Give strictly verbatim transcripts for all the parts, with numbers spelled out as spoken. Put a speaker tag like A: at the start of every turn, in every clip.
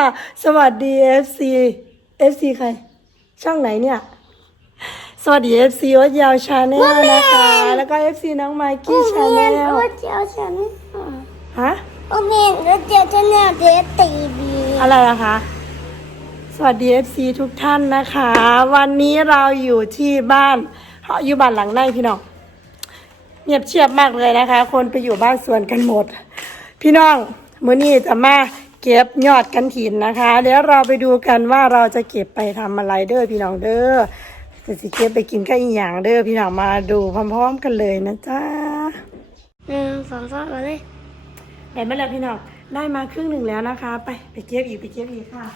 A: สวัสดี เอฟ ซี เอฟ ซี ใครช่องไหนเนี่ยสวัสดี เอฟ ซี วัดยาวชาแนลนะคะแล้วก็ เอฟ ซี น้องไมกี้ชาแนล
B: วัดยาวชาแนล
A: ฮะ
B: โอเมนวัดยาวชาแนลเดทตีบี
A: อะไรอะคะสวัสดี เอฟ ซี ทุกท่านนะคะวันนี้เราอยู่ที่บ้านอยู่บ้านหลังในพี่น้องเงียบเชียบมากเลยนะคะคนไปอยู่บ้านสวนกันหมดพี่น้องมื้อนี้จะมาเก็บยอดกันถินนะคะเดี๋ยวเราไปดูกันว่าเราจะเก็บไปทำอะไรเด้อพี่น้องเด้อจะสิเก็บไปกินข้าวอีหยังเด้อพี่น้องมาดูพร้อมๆกันเลยนะจ๊ะ
B: หนึ่งสองสามมาเลย
A: ได้มาแล้วพี่น้องได้มาครึ่งหนึ่งแล้วนะคะไปไปเก็บอีกไปเก็บอีกค่ะ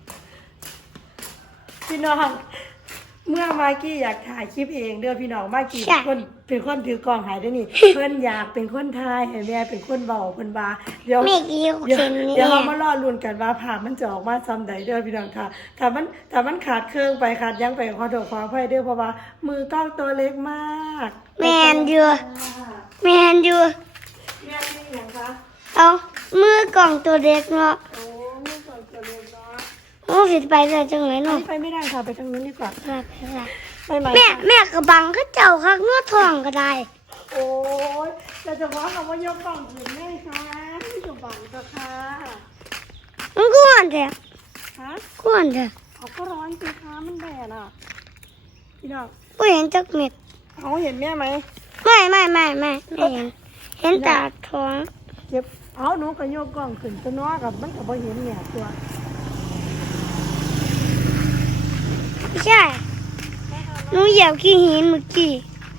A: พี่น้องเมื่อมากี้อยากถ่ายคลิปเองเด้อพี่น้องมากี้เป็นคนเป็นคนถือกล้องหายด้วยนี่ เพื่อนอยากเป็นคนถ่ายให้แม่เป็นคนเบาคนบาเดี๋ยวเดี๋ยวเดี๋ยวเรามารอลุ้นกันว่าภาพมันจะออกมาซ้ำใดเด้อพี่น้องค่ะถ้ามันถ้ามันขาดเครื่องไปขาดยังไปขอโทษขออภัยเด้อเพราะว่ามือกล้องตัวเล็กมาก
B: แมนอยู่แมนอยู่
A: แม่นี่อย่างคะ
B: เอามือกล่องตัวเล็กเนาะ
A: โอ้มือกล่องตัวเล็กเนาะ
B: โอ้ผิดไปเลยจังเลยเนาะ
A: ไปไม่ได้ค่ะไปทางนู้นดีกว่า
B: ไปไปแม่แม่กระบังก็เจ้าคักนวดทองก็ได้
A: โอ้ยจะจะว่าคำว่ายกบังถึงได้ค่ะที่จะบังก็ค่ะ
B: มันก้วนเถอะ
A: ฮะ
B: ก้วนเถอะ
A: เขาก็ร้อนสิคะมันแดดอ่ะพี่น้อง
B: ไม่เห็นจักเม็ด
A: เขาเห็นแม่ไหม
B: ไม่ไม่ไม่ไม่ไม่เห็นเห็นแต่ท้อง
A: เจ็บเอาหนูก็โยกกล้องขึ้นตัวน้อกับมันกับบ่เห็นเนี่ยตัว
B: ไม่ใช่หนูเหยียบขี้หินเมื่อกี้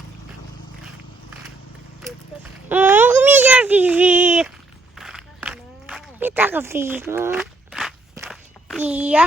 B: โอ้ก็มียาสีสีมีตากาฟีกเนาะอีอะ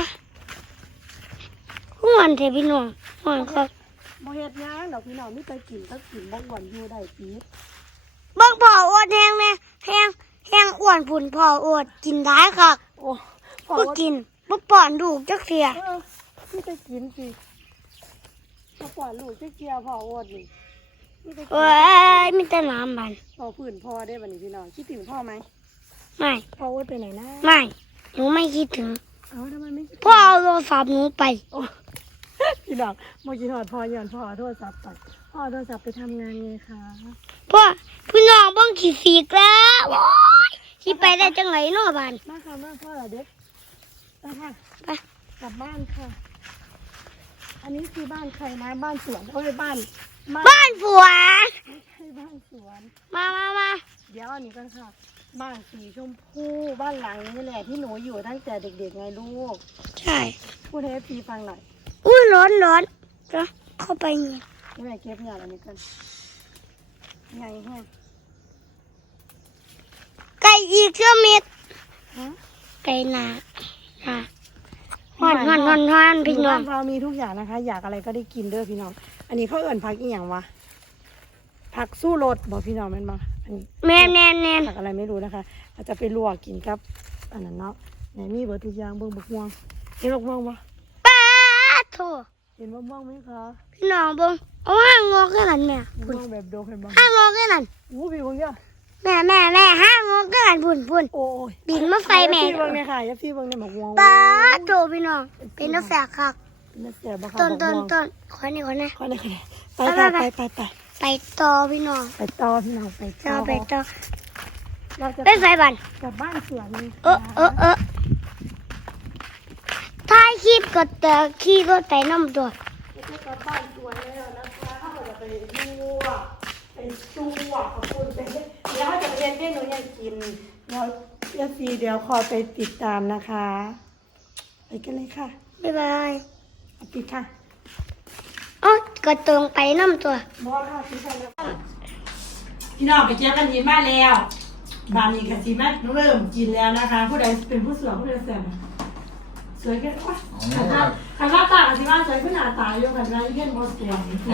B: หัวเทพี่น้องหัวครับ
A: บ่เฮ็ดหยังดอกพี่น้องมีแต่กินก็กินบ่อ้วนอยู่ได้ปี๊ด
B: บักพ่ออ้วนแห้งแม่แห้งแห้งอ้วนผุนพ่ออ้วนกินได้ค่ะ
A: โอ้
B: บ่กินบ่ป้อนลูกจักเสีย
A: มีแต่กินสิบ่ป้อนลูกจักเที่ยพ่ออ้วนนี่
B: เอ้ยมีแต่น้ำมัน
A: พอผื่นพ่อได้บัดนี้พี่น้องคิดถึงพ่อไหม
B: ไม่
A: พ่ออ้วนไปไหนนะ
B: ไม่หนูไม่คิดถึง
A: เอ้าทำไมไม่คิด
B: พ่อเอาโทรศัพท์หนูไป
A: พี่น้องเมื่อกี้ถอดพ่อย้อนพ่อโทรศัพท์ไปพ่อโทรศัพท์ไปทำงานไงคะ
B: พ่อพี่น้องเบิ่งขี้ฟีกแล้วโอ้ยขี่ไปได้จังไหนเนาะบ้าน
A: มาค่ะมาพ่อเหรอเด็กไปค่ะ
B: ไป
A: กลับบ้านค่ะอันนี้คือบ้านใครนะบ้านสวนโอ้ยบ้าน
B: บ้านสวน
A: ไม่ใช่บ้านสวน
B: มามามา
A: เดี๋ยวอันนี้กันค่ะบ้านสีชมพูบ้านหลังนี้แหละที่หนูอยู่ตั้งแต่เด็กๆไงลูก
B: ใช่
A: พูดให้พี่ฟังหน่อย
B: อุ้ยร้อนร้อนจะเข้าไปนี่
A: แม่เก็บอย่างอันนี้กันไงฮะ
B: ไก่อีกเชื่อเม็ดไก่นาค่ะฮอนฮอนฮอนฮอนพี่น้อง
A: เรามีทุกอย่างนะคะอยากอะไรก็ได้กินเด้อพี่น้องอันนี้เขาเอิ่นผักอีหยังวะผักสู้รสบอกพี่น้องแม่นบ่อันนี้
B: แม่แม่แม่
A: ผักอะไรไม่รู้นะคะอาจจะไปลวกกินครับอันนั้นเนาะไหนมีเบอร์ทุกอย่างเบิ่งบักม่วงเห็นบักม่วงปะ
B: ป้าโถ
A: เห็นบักม่วงไหมคะ
B: พี่น้องเบิ่งเอาห้างงอแค่นั้นแม่
A: ม่วงแบบโดเห็นบ้าง
B: ห้างงอแค่นั้น
A: อู้พี่เบิ่งเด้อ
B: แม่แม่แม่ห้างงอแค่นั้นพุ่นพุ่น
A: โอ้ย
B: บินมาไฟแม่
A: พี่เบิ่งเนี่ยค่ะยับพี่เบิ่งเนี่ยบักม่วง
B: ป้าโถพี่น้องเป็นน้ำแสบคัก
A: น้ำแสบบักม่วง
B: ต้นต้นต้นขอนี่ขอนี่
A: ขอนี่ขอนี่ไปไปไปไป
B: ไปต่อพี่น้อง
A: ไปต่อพี่น้องไปต่อ
B: ไปต่อ
A: เราจะ
B: ไปไฟบัน
A: กลับบ้านสวนนี่
B: เออเออเออท้ายคลิปก็จะขี่รถไปน้ำตัว
A: จะกลับบ้านสวนแล้วนะคะเขาจะไปดูอ่ะไปจูอ่ะขอบคุณไปแล้วเขาจะไปเรียนเมนูยังกินแล้วเดี๋ยวซีเดี๋ยวคอยไปติดตามนะคะไปกันเลยค่ะ
B: บ๊ายบาย
A: ปิดค่ะ
B: อ๋อก็ตรงไปน้ำตัว
A: บอค่ะปิดค่ะแล้วพี่น้องไปเจอกันทีมาแล้วบานนี้กันทีมาเริ่มกินแล้วนะคะผู้ใดเป็นผู้สวยผู้ใดแสบสวยกันว่าขันว่าขันว่าตากันทีมาสวยขึ้นหน้าตาอยู่ขันว่าเยี่ยมโบสวย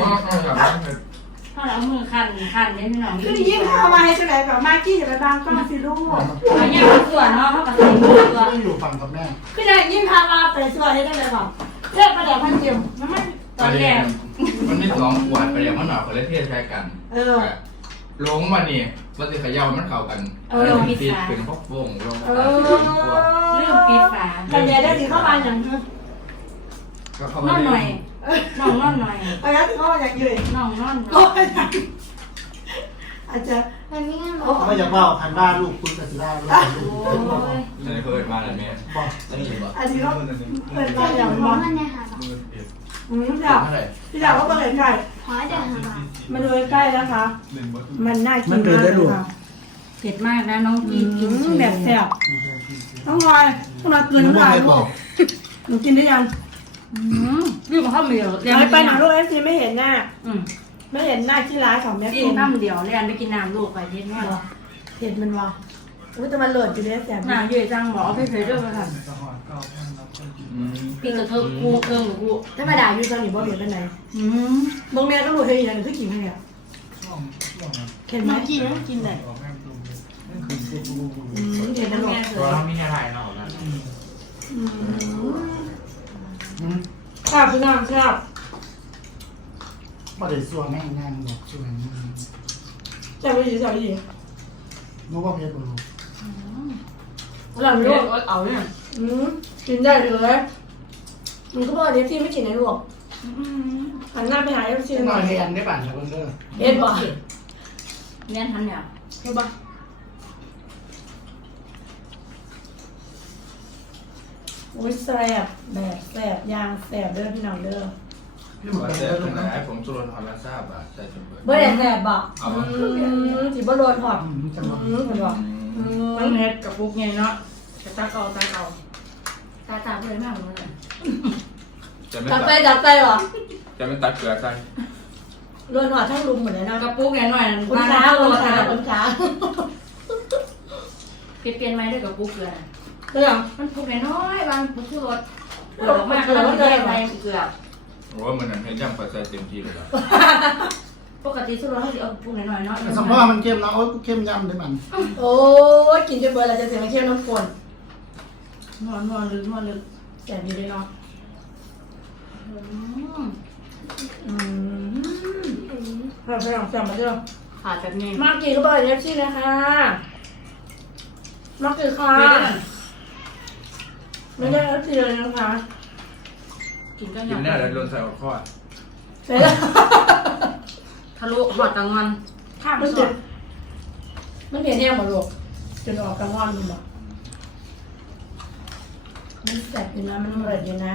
C: ถ้าเอามือคันคันได้พี่น้อง
A: คือยิ้มเข้ามาให้เฉลยแบบมากกี้อย่าไปบางก้อนสิลูก
C: เอาเนี่ยมาส่วนเนาะเขาก็ใส่ตัว
D: ไม่อยู่ฝั่งกับแม่
A: คือได้ยิ้มเข้ามาไปสวยให้ได้เลยแบบเทียบประเดี๋ยวพันเจียมมันไม่
C: ตอนแรก
D: มันไม่สองขวดไปเดี๋ยวมันหนอกกันเลยเทียบใช้กัน
A: เออ
D: ลงมานี่ว่าจะขย่ามันเข้ากัน
A: เออ
D: ปิดเป็นพวกวงลง
A: เออ
C: เรื่องปีฝา
A: กันยายได้ถึงเข้ามาอย่างนี้
D: ก็เข้าน มา
C: อนหน่อยน้องนอนหน่อย
A: อาจารย์ถึงเข้ามาอย่างยืน
C: น้องนอนหน่
A: โอ้
C: อย
A: ยอาจจะ
B: มันไม่งั้นหร
A: โอ้
B: อก
E: ไม่อยากว่าคันบ้าลูกคุณกับสิได้ลูกลูก
C: โอ้ย
D: จะได้เคยมาเลยแม่
E: บอก
D: ได้ยินป่ะ
A: อันนี้ก็เปิดมาอย่าง
B: ม
A: ม
B: อ
A: อง ง
B: มันเนี่ยค่ะ
A: อืมอยาก
D: เท่าไหร่
A: พี่อยากว่าเปิดใกล้
B: ขอเดี๋ยวหาบาท
A: มาดูใกล้ๆนะคะ มันน่ากินมากค่ะ
C: เผ็ดมากนะน้องกินกิน
A: อืมแบบแซ่บต้องลอยต้องลอยเกินน้ำลายลูกหนูกินได้ยัง
C: อืมรีบมาเข้าเดียวเรียน
A: ไปไปหน่อยลูกเอฟซีไม่เห็นหน้า
C: อืม
A: ไม่เห็นหน้าที่ร้านของแม่
C: กิ
A: คุ
C: น
A: ณ
C: น้ำเดียวเรียนไปกินน้ำลูกไปเย็นมาก
A: เห็นมันวะอุ้ยแต่มันโหลดอยู่ในแสบ
C: น้ำเยอะจังบอกเอาไปเผยด้วยกันกินกับเธอกูเธอหรือกู
A: ธรรมดาอยู่ตอนนี้บ่เห็นเป็นไหน
C: อืม
A: บางแม่ก็รู้เธออย่างนึงคือกินให้อ่ะเห็นไหม
C: กินกินได้
A: อืมเห็นตลอด
D: ตัวเรามีอะไรเนาะ
A: ครับพี่น้องครับ
E: บ่ได้ส่วนแม่งานบอกส่วน
A: จะไปดีจะไปดี
E: นึกว่าเพชรบุรี
A: หลัง
C: ลู
A: ลู
C: ก
A: ก
C: เอาเนี่ย
A: อืมกินได้เลยมันก็บอกเดี๋ยวที่ไม่กินในลูกหันหน้าไปหาเอฟซี
E: ที่
A: ห
E: น
A: น่
E: อ
A: อน ย
E: เรียนได้ป่ะนะเพื่อนเด้อ
A: เอ็ดบอก
C: เรียนทันเนี่ย
A: เอ็ดบอกอุ้ยแสบแบบแสบยางแสบเด้อพี่น้องเด้อ
E: ที่บอก
D: ว่า
E: เด้
D: แต่
E: อลู
D: เป็
E: ก
D: นไหน
E: นะ
D: ผมสุรนทรทราบอ่ะแต่สมบูรณ์
A: เบอร์แดดแสบบอกอืมจีบโดนหอบ
E: อืมจังหวะ
A: อืมเห็นบอกอื
C: มัน
A: ม
C: เฮ็ดกับปุ๊กไงเนาะจะตาเก่าตาเก่าตาตาเพื่อนมากเลย
D: จะไม่
A: จับ
D: ตั
A: ใจ
D: ด
A: จับใจเหรอ
D: จะไม่ตัดเกลือใส่
A: โดนหอดทั้งลุมเหมือนเลยนะ
C: กับปุ๊กไงหน่อย
A: คุณช้าคุณช้าคุณช้า
C: เปลี่ยนเปลี่ยนไหมด้วยกับปุ๊กเกลือ
A: เรื่อง
C: มันปุ๊กน้อยบางปุ๊กคือรถเกลือมากแล้วมันแยกไปเกลือ
D: โอ้มันนั่นให้ย่ำปลาใส่เต็มที่เลยครับ
C: ปกติสุดเราเขาจะเอาปุ๊กน้อยๆเนาะ
E: แต่สมพ่อมันเข้มนะโอ้ยเข้มย่ำได้มัน
A: โอ้ยกินจนเบอร์เราจะเสียงเคี่ยวน้ำฝน
C: นวลนวลลึกนวลลึก
A: แสบดีเลยเนาะ อืมเราไปลองจำมาเรื่อง
C: ขาดแบบนี้
A: มากกี่ก็บอกเอฟซีนะคะมากกี่ค่ะไม่ได้เอฟซีเลยนะคะ
C: กินก็
D: กิ
C: ยั
D: น
C: ง
D: แน่เลยโดนใส่ข้อ
A: ใช่แล้ว
C: ทะลุหอดกลางวันข้าม
A: มัน
C: ส
A: เจ็
C: ด
A: บมันเพียนแน่หมดลูกจนออกกลางวันดูหมดมันแสบอยู่นะมันเบิดอยู่นะ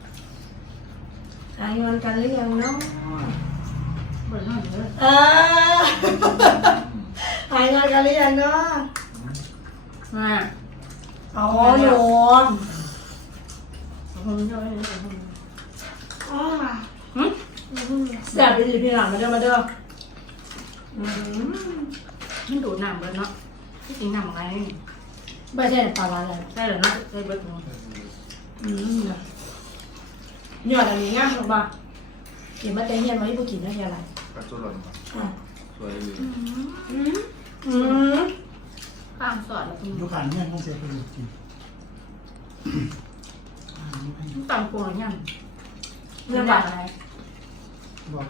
A: หายงอนกันหรือยังเนาะ
C: เปิดห้องเลย
A: เออหายงอนกันหรือยังเนาะ
C: มา
A: อ๋อโยม
C: ผมจะให้
B: อ๋อ
C: หืม
A: แสบไปดีพี่หลังมาเด้อมาเด้ออืม
C: มันดูดน้ำเบิดเนาะที่จริงน้ำอะไร
A: ไม่ใช่ปลาร้าอะไร
C: ได้เหรอเนาะได้เบิดหมด
A: อืมเนี่ยหยอดอันนี้ง่ายมากกินมาเตยเฮียนมาที่ผู้กินได้แค่อะไร
D: ปลาสุรน
A: อ่ะ
D: สวยเลย
C: อืม
A: อืม
C: ข้ามสอดแล้วคุณ
E: ลูกขันเนี่ยต้องเสียไปจริง
C: ต่างโกงยังเรื่องแบบอะไร
E: บอก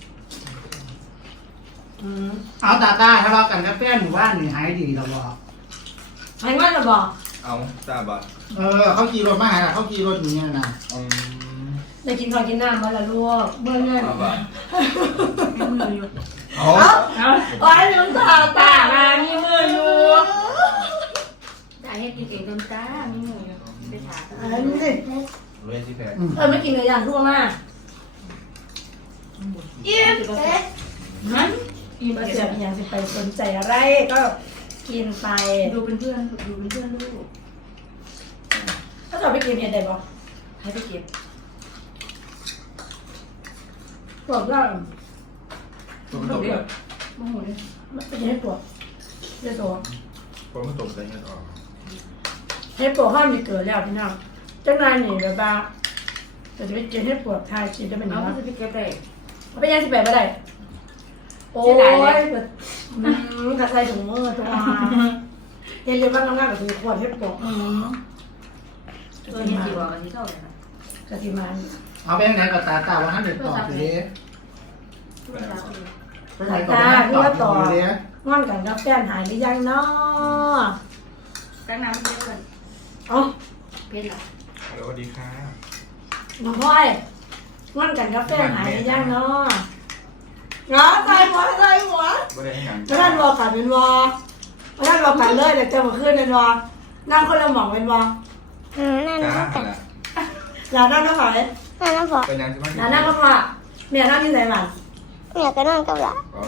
A: อืม
E: เอาตาตาทะเลาะกันกับแฟนหมู่บ้านนี่หายดีแล้วบ่
A: หายงอนหรือเปล่า
D: เอาทราบอ่ะ
E: เออเขาขี่รถมาหาเขาขี่รถอย่างเงี้ยนะ
D: อืม
A: ได้กินข้าวกินน้ำมาแล้วลูกเมื่อเงิน
D: ทราบอ่ะ
C: ไม่มืออยู่
D: เอา
C: เอา
A: โอ้ยน้ำตาตามามีมืออยู่
C: ได้ให้กินเองเต็มตามีมืออยู่ไปถาม
A: อันนี้สิ
D: เวทีแพ้
A: เออไม่กินเนื้อย่างทั่วมาก
B: อิ่มเอ๊ะ
C: ฮะ
A: กินมาเสียบอย่างสิไปสนใจอะไรก็กินไป
C: ดูเป็นเพื่อนดูเป็นเพื่อนลูก
A: ถ้าจะไปกินเห็ดได้บ่
C: ให้ไปเก็บ
A: ปวดร่าง
D: ผมตกเลย
C: โมโหเลย
A: ไม่เป็นให้ปวดเรียกตัว
D: ผมตกใจเงี้ยออก
A: ให้ปวดห้ามมีเกิดแล้วพี่น้องเจ้านายหนีแบบว่าแต่จะไปกินให้ปวดทายกินจะเป็น
C: เอา
A: ยังไง
C: จะไปเก็บได้
A: ไปยังสิบแปดไม่ได้โอ้ยอืมกระใส่ถุงมือตัวเห็นเลยว่าน้องงานกับถุงขวดให้ปวด
C: อืมตัวนี้กี่วันกันที่เท่าไหร่ครับ
A: กะทิมัน
E: เอาไปไหนกับตาตาว่าท่านเด็ดตอบเลย
C: เวลาเอง
E: ไปไหนกับท่านตอบเลย
A: งอนกันกับแฟนหายหรือยังเนาะ
C: ตั้งน้ำเยอะเกิน
A: เอ้า
C: เพชรเหรอ
D: สวัสดีค่ะ
A: น้องพ่อยงอนกันกับแฟนหายหรือยังเนาะเนาะใส่หัวใส่หัว
D: ไม่ได้ให้หนัง
A: ไม่ได้รอกันเป็นวอไม่ได้รอกันเลยเดี๋ยวจะมาขึ้นเป็นวอนั่งคนละหม่องเป็นวอ
B: อืมนั่น
D: จ้า
B: นะกัน
D: แหละ
A: อย่านั่งก็ผ่าน
B: นั่นนะพอ
D: เป็นยังใช่ไหม
A: อย่านั่งก็ผ่านเมียนั่งที่ไหนบ้าง
B: เนี่ยก็นั่นกับหลาน
D: โอ
A: เอ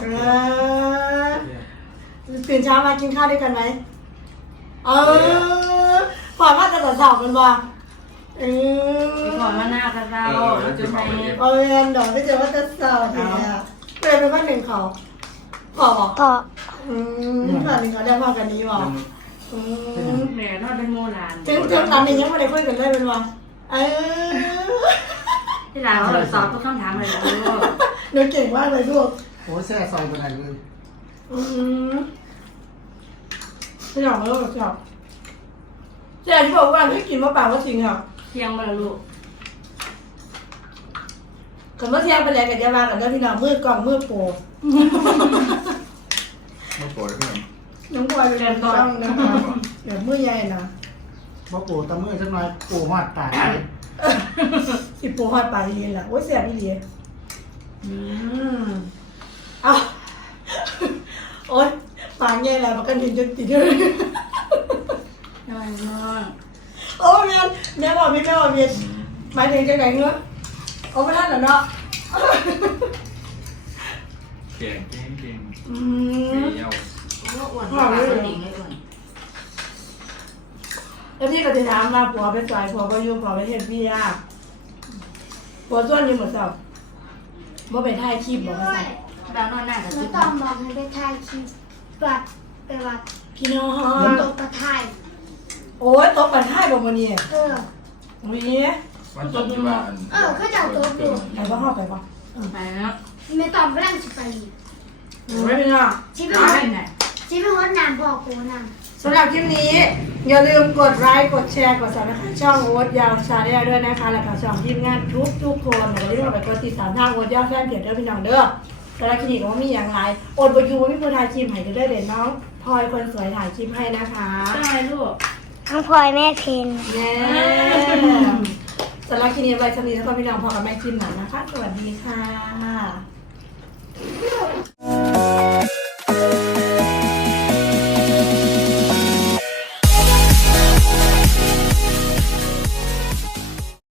D: เค
A: อตื่นเช้ามากินข้าวด้วยกันไหมเออผ่านมาจะต่อสอบเป็นวอเอ
C: ไป
A: อ
C: ก่อนว่าหน้ากันเราเราจะไป
A: เออเรียนดอกไม่เจอว่าจะสอบเนี่ยเลยเป็นว่าหนึ่งเขาพอบอก
B: พอ
A: อืมผ่านหนึ่งเขาได้พอกันนี้บอกอืม
C: แม่นอนเป็นโมลาน
A: ถึงถึงตอนนี้ยังไม่ได้คุยกันเลยเป็นว่าเออ
C: ที่ร้านเขาสอบทุกคำถามเลยลูก
A: หนูเก่งมากเลยลูก
E: โอ้ยแซ่ซอยไปไหนเลย
A: อืมไม่อยากมาเลิกหรอกเจ๊ที่บอกว่าไม่กินมะปรางว่าจริงเหรอ
C: เที่ยงมาแล้วลูก
A: ขันเมื่อเที่ยงไปแล้วกับยามากับเจ้าพี่น้องมือกล่องมือโป
D: ไม่ปวดเลยพี่น้อง
A: น้องพลอยเป็นคนต้องนะคะเดี๋ยวมือใหญ่นะ
E: บ่ปูตะมือจังหน่อยปูหอดตาย
A: สิบโปฮอดปลาดีแหละโอ้ยเสียพี่ดีอืมเอาโอ๊ยปลาใหญ่แล้วมันก็ถึงจนติดเลย
C: นอนนอน
A: โอ้ยแม่แม่บอกพี่แม่บอกพี่หมายถึงจังไหนเงื้อโอ้ไม่ทันเหรอเนาะ
D: เก่งเก่งเก่ง
A: อื
D: เป
A: ม
D: รี้ยว
C: อ้วนอ้วนอ้วนดิ่งเลยอ้วน
A: แล้วพี่ก็จะถามมาผัวเป็นสายผัวก็ยุ่งผัวไปเห็นพี่ยากผัวส่วนอยังหมดสับว่าไปถ่ายคลิปบอกว่าสับ
C: ดาวนอนหน้ากับ
B: หนู
C: จิ๊บ
B: ต้องบอกให้ไปถ่ายคลิปวัดไปวัด
A: พี่น้อง
B: ตกกระถ่าย
A: โอ้ยตบกันถ่ายบอกมาเนี่ย
B: เออ
A: วิ
D: วันจันทร์ที่บ้าน
B: เออเขาจะเอาตัวอยู่
A: ไปบ้าห้องไปบ้า
C: ไปแล้ว
B: ไม่ต้องไปนั่งสิไป
A: ไม่เป็นไร
B: ชิไป
C: ไป
B: หัด
C: ไหน
B: ชิไปหัดน้ำบอกกูน้
A: สำหรับคลิปนี้ อย่าลืมกดไลค์กดแชร์กดซับสไครต์ช่องโอ๊ตยาวชาแนลด้วยนะคะแล้วก็ช่องทีมงานทุกทุกๆคนอย่าลืมไปกดติดตามทางโอ๊ตยาวแฟนเพจเด้อพี่น้องเด้อแต่ละคลินิกว่ามีอย่างไรอดบอยู่ว่ามีคนถ่ายคลิปให้กันได้เด่นน้องพลอยคนสวยถ่ายคลิปให้นะคะ
C: ไปลูก
B: ำทั้งพลอยแม่เพน
A: แน่สำหรับคลินิกไว้สำหรับแล้วก็พี่น้องพอกับแม่คลิปหนังนะคะ สวัสดีค่ะ